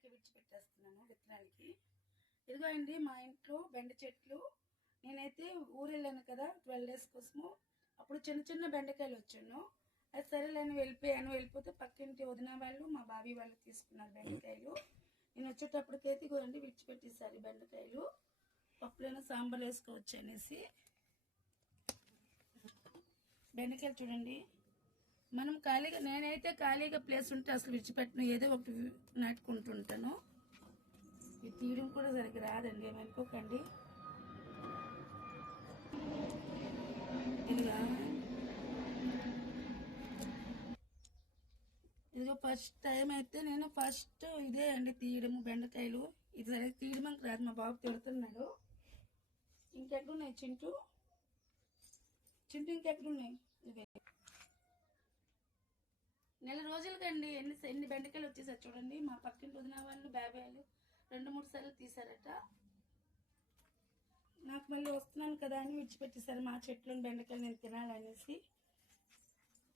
బెండకాయ విడిచిపెట్టేస్తున్నాను విత్తనానికి. ఇదిగో అండి మా ఇంట్లో బెండ చెట్లు. నేనైతే ఊరు వెళ్ళాను కదా 12 days కోసము. అప్పుడు చిన్న చిన్న బెండకాయలు వచ్చాను. అది సరేలేని వెళ్ళిపోతే పక్కింటి వదిన వాళ్ళు మా బాబీ వాళ్ళు తీసుకున్నారు బెండకాయలు. నేను వచ్చేటప్పటికైతే ఇగోండి విడిచిపెట్టేసారు బెండకాయలు. పప్పులైనా సాంబార్ వేసుకోవచ్చు అనేసి. బెండకాయలు చూడండి, మనం నేనైతే ఖాళీగా ప్లేస్ ఉంటే అసలు విడిచిపెట్టను, ఏదో ఒకటి నాటుకుంటుంటాను. ఇది తీయడం కూడా సరిగ్గా రాదండి, ఏమనుకోకండి. ఇదిగో ఫస్ట్ టైం అయితే నేను ఇదే అండి తీయడము బెండకాయలు. ఇది సరిగ్గా తీయడం రాదు, మా బాబు తిడుతున్నాడు. ఇంకెక్కడున్నాయి చింటూ ఇంకెక్కడున్నాయి? ఇదే నెల రోజులకండి ఎన్ని బెండకాయలు వచ్చేసారు చూడండి. మా పక్కింటి వదిన వాళ్ళు బాబాయ్లు 2-3 సార్లు తీసారట. నాకు మళ్ళీ వస్తున్నాను కదా అని విడిచిపెట్టేశారు మా చెట్లోని బెండకాయలు నేను తినాలనేసి.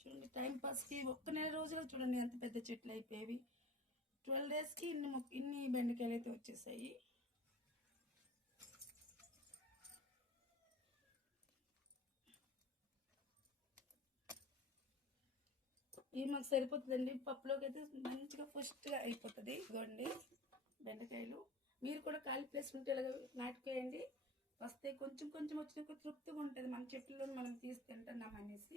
చూడండి టైం పాస్కి ఒక్క నెల రోజులు చూడండి ఎంత పెద్ద చెట్లు అయిపోయేవి. 12 daysకి ఇన్ని బెండకాయలు అయితే వచ్చేసాయి. ఇవి మాకు సరిపోతుందండి. పప్పులోకి అయితే మంచిగా ఫస్ట్గా అయిపోతుంది. ఇదిగోండి బెండకాయలు. మీరు కూడా ఖాళీ ప్లేస్ ఉంటే ఇలాగ నాటుకోయండి. వస్తే కొంచెం వచ్చిన తృప్తిగా ఉంటుంది, మన చెట్లలో మనం తీసి తింటున్నాం అనేసి.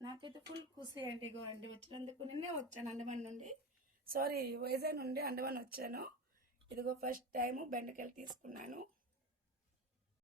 నాకైతే ఫుల్ ఖుషి అంటే ఇగోండి వచ్చినందుకు. నిన్నే వచ్చాను అండమాన్ నుండి, వైజాగ్ నుండి అండమాన్ వచ్చాను. ఇదిగో ఫస్ట్ టైము బెండకాయలు తీసుకున్నాను.